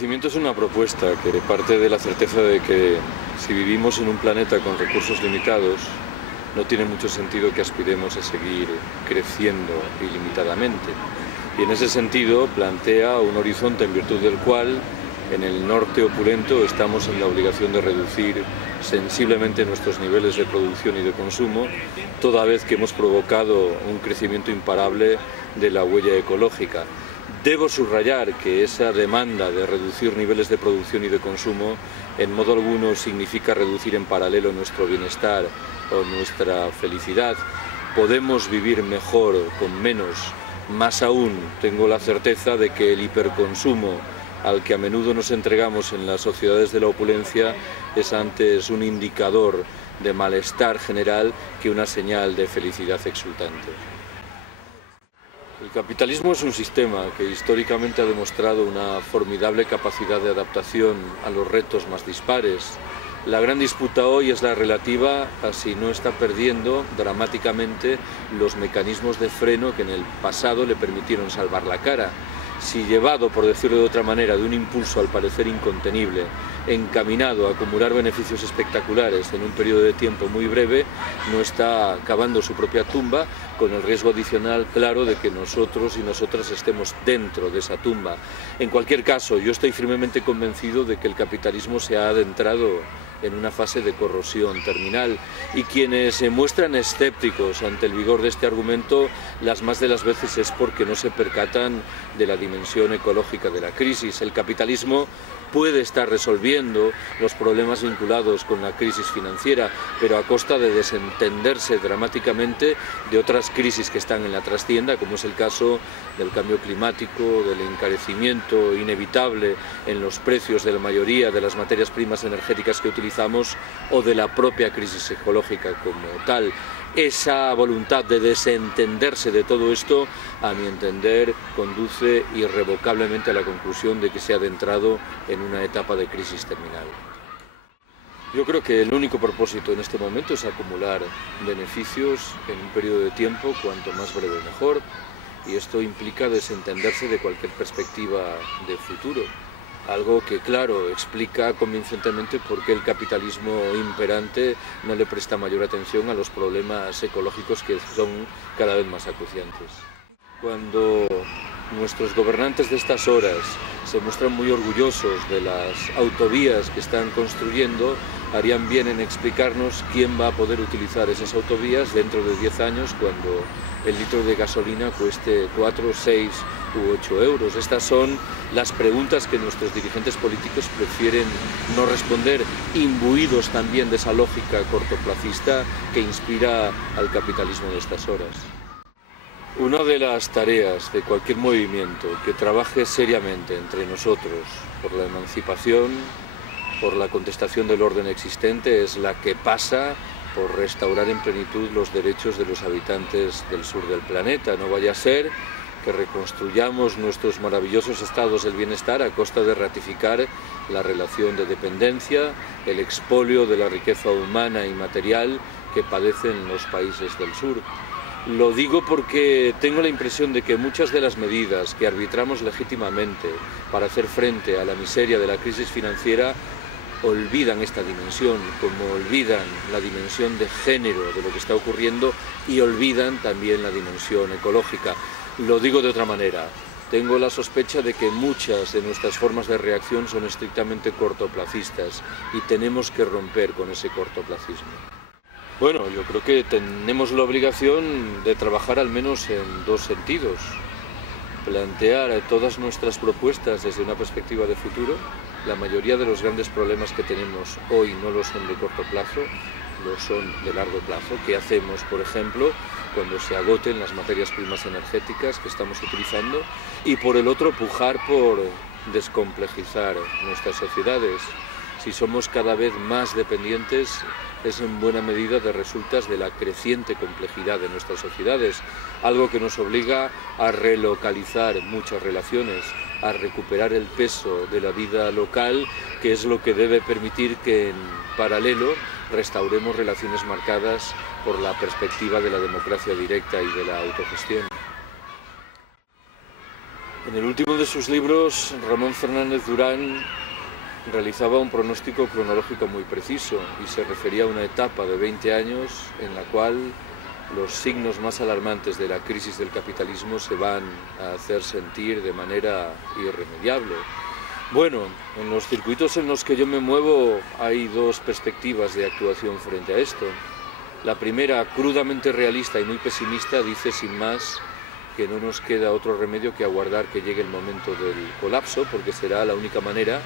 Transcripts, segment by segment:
crecimiento es una propuesta que parte de la certeza de que si vivimos en un planeta con recursos limitados, no tiene mucho sentido que aspiremos a seguir creciendo ilimitadamente. Y en ese sentido plantea un horizonte en virtud del cual en el norte opulento estamos en la obligación de reducir sensiblemente nuestros niveles de producción y de consumo, toda vez que hemos provocado un crecimiento imparable de la huella ecológica. Debo subrayar que esa demanda de reducir niveles de producción y de consumo en modo alguno significa reducir en paralelo nuestro bienestar o nuestra felicidad. Podemos vivir mejor con menos. Más aún, tengo la certeza de que el hiperconsumo al que a menudo nos entregamos en las sociedades de la opulencia es antes un indicador de malestar general que una señal de felicidad exultante. El capitalismo es un sistema que históricamente ha demostrado una formidable capacidad de adaptación a los retos más dispares. La gran disputa hoy es la relativa a si no está perdiendo dramáticamente los mecanismos de freno que en el pasado le permitieron salvar la cara. Si llevado, por decirlo de otra manera, de un impulso al parecer incontenible, encaminado a acumular beneficios espectaculares en un periodo de tiempo muy breve, no está cavando su propia tumba, con el riesgo adicional claro de que nosotros y nosotras estemos dentro de esa tumba. En cualquier caso, yo estoy firmemente convencido de que el capitalismo se ha adentrado en una fase de corrosión terminal, y quienes se muestran escépticos ante el vigor de este argumento, las más de las veces es porque no se percatan de la dimensión ecológica de la crisis. El capitalismo puede estar resolviendo los problemas vinculados con la crisis financiera, pero a costa de desentenderse dramáticamente de otras crisis que están en la trastienda, como es el caso del cambio climático, del encarecimiento inevitable en los precios de la mayoría de las materias primas energéticas que utilizamos, o de la propia crisis ecológica como tal. Esa voluntad de desentenderse de todo esto, a mi entender, conduce irrevocablemente a la conclusión de que se ha adentrado en una etapa de crisis terminal. Yo creo que el único propósito en este momento es acumular beneficios en un periodo de tiempo cuanto más breve mejor, y esto implica desentenderse de cualquier perspectiva de futuro. Algo que, claro, explica convincentemente por qué el capitalismo imperante no le presta mayor atención a los problemas ecológicos que son cada vez más acuciantes. Cuando nuestros gobernantes de estas horas se muestran muy orgullosos de las autovías que están construyendo, harían bien en explicarnos quién va a poder utilizar esas autovías dentro de 10 años, cuando el litro de gasolina cueste 4, 6 u 8 euros. Estas son las preguntas que nuestros dirigentes políticos prefieren no responder, imbuidos también de esa lógica cortoplacista que inspira al capitalismo de estas horas. Una de las tareas de cualquier movimiento que trabaje seriamente entre nosotros por la emancipación, por la contestación del orden existente, es la que pasa por restaurar en plenitud los derechos de los habitantes del sur del planeta. No vaya a ser que reconstruyamos nuestros maravillosos estados del bienestar a costa de ratificar la relación de dependencia, el expolio de la riqueza humana y material que padecen los países del sur. Lo digo porque tengo la impresión de que muchas de las medidas que arbitramos legítimamente para hacer frente a la miseria de la crisis financiera olvidan esta dimensión, como olvidan la dimensión de género de lo que está ocurriendo, y olvidan también la dimensión ecológica. Lo digo de otra manera, tengo la sospecha de que muchas de nuestras formas de reacción son estrictamente cortoplacistas, y tenemos que romper con ese cortoplacismo. Bueno, yo creo que tenemos la obligación de trabajar al menos en dos sentidos. Plantear todas nuestras propuestas desde una perspectiva de futuro. La mayoría de los grandes problemas que tenemos hoy no lo son de corto plazo, lo son de largo plazo. ¿Qué hacemos, por ejemplo, cuando se agoten las materias primas energéticas que estamos utilizando? Y por el otro, pujar por descomplejizar nuestras sociedades. Si somos cada vez más dependientes, es en buena medida de resultas de la creciente complejidad de nuestras sociedades, algo que nos obliga a relocalizar muchas relaciones, a recuperar el peso de la vida local, que es lo que debe permitir que en paralelo restauremos relaciones marcadas por la perspectiva de la democracia directa y de la autogestión. En el último de sus libros, Ramón Fernández Durán realizaba un pronóstico cronológico muy preciso y se refería a una etapa de 20 años en la cual los signos más alarmantes de la crisis del capitalismo se van a hacer sentir de manera irremediable. Bueno, en los circuitos en los que yo me muevo hay dos perspectivas de actuación frente a esto. La primera, crudamente realista y muy pesimista, dice sin más que no nos queda otro remedio que aguardar que llegue el momento del colapso, porque será la única manera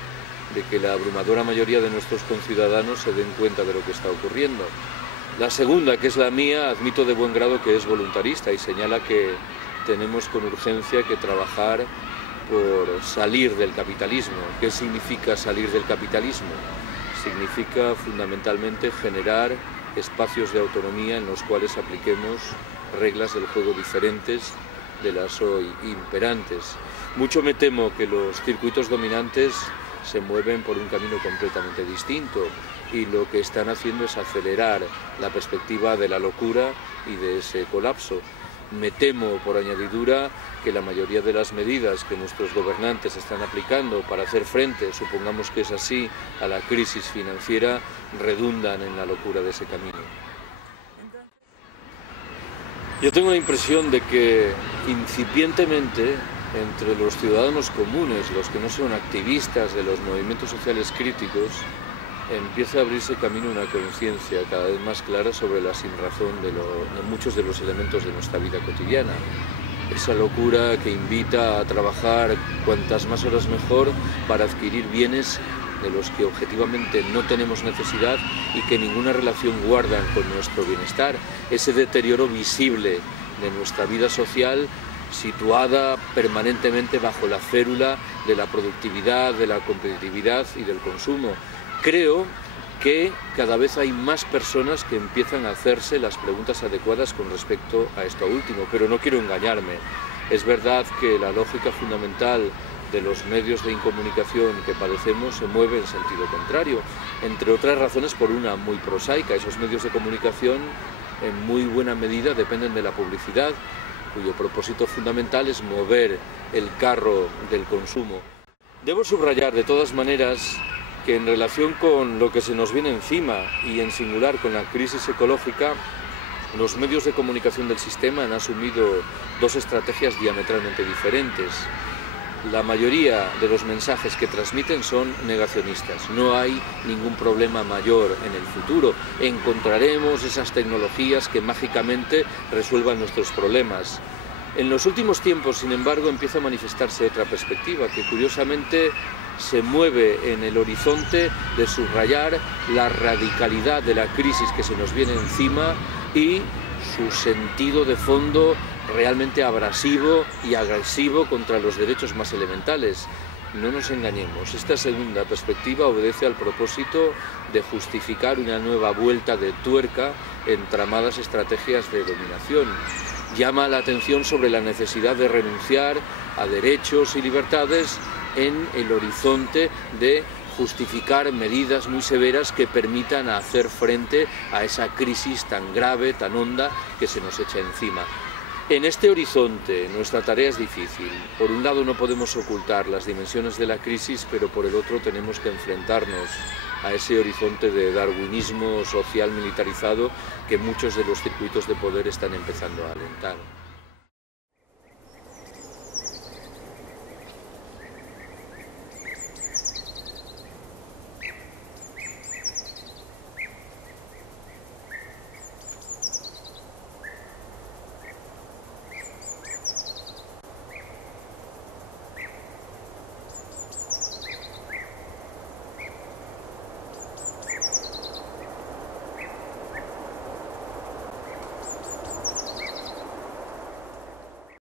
de que la abrumadora mayoría de nuestros conciudadanos se den cuenta de lo que está ocurriendo. La segunda, que es la mía, admito de buen grado que es voluntarista y señala que tenemos con urgencia que trabajar por salir del capitalismo. ¿Qué significa salir del capitalismo? Significa fundamentalmente generar espacios de autonomía en los cuales apliquemos reglas del juego diferentes de las hoy imperantes. Mucho me temo que los circuitos dominantes se mueven por un camino completamente distinto y lo que están haciendo es acelerar la perspectiva de la locura y de ese colapso. Me temo, por añadidura, que la mayoría de las medidas que nuestros gobernantes están aplicando para hacer frente, supongamos que es así, a la crisis financiera, redundan en la locura de ese camino. Yo tengo la impresión de que incipientemente entre los ciudadanos comunes, los que no son activistas de los movimientos sociales críticos, empieza a abrirse camino una conciencia cada vez más clara sobre la sinrazón de muchos de los elementos de nuestra vida cotidiana. Esa locura que invita a trabajar cuantas más horas mejor para adquirir bienes de los que objetivamente no tenemos necesidad y que ninguna relación guardan con nuestro bienestar. Ese deterioro visible de nuestra vida social situada permanentemente bajo la férula de la productividad, de la competitividad y del consumo. Creo que cada vez hay más personas que empiezan a hacerse las preguntas adecuadas con respecto a esto último, pero no quiero engañarme. Es verdad que la lógica fundamental de los medios de incomunicación que padecemos se mueve en sentido contrario, entre otras razones por una muy prosaica. Esos medios de comunicación en muy buena medida dependen de la publicidad, cuyo propósito fundamental es mover el carro del consumo. Debo subrayar de todas maneras que en relación con lo que se nos viene encima y en singular con la crisis ecológica, los medios de comunicación del sistema han asumido dos estrategias diametralmente diferentes. La mayoría de los mensajes que transmiten son negacionistas. No hay ningún problema mayor en el futuro. Encontraremos esas tecnologías que mágicamente resuelvan nuestros problemas. En los últimos tiempos, sin embargo, empieza a manifestarse otra perspectiva que curiosamente se mueve en el horizonte de subrayar la radicalidad de la crisis que se nos viene encima y su sentido de fondo realmente abrasivo y agresivo contra los derechos más elementales. No nos engañemos, esta segunda perspectiva obedece al propósito de justificar una nueva vuelta de tuerca en tramadas estrategias de dominación. Llama la atención sobre la necesidad de renunciar a derechos y libertades en el horizonte de justificar medidas muy severas que permitan hacer frente a esa crisis tan grave, tan honda que se nos echa encima. En este horizonte nuestra tarea es difícil. Por un lado no podemos ocultar las dimensiones de la crisis, pero por el otro tenemos que enfrentarnos a ese horizonte de darwinismo social militarizado que muchos de los circuitos de poder están empezando a alentar.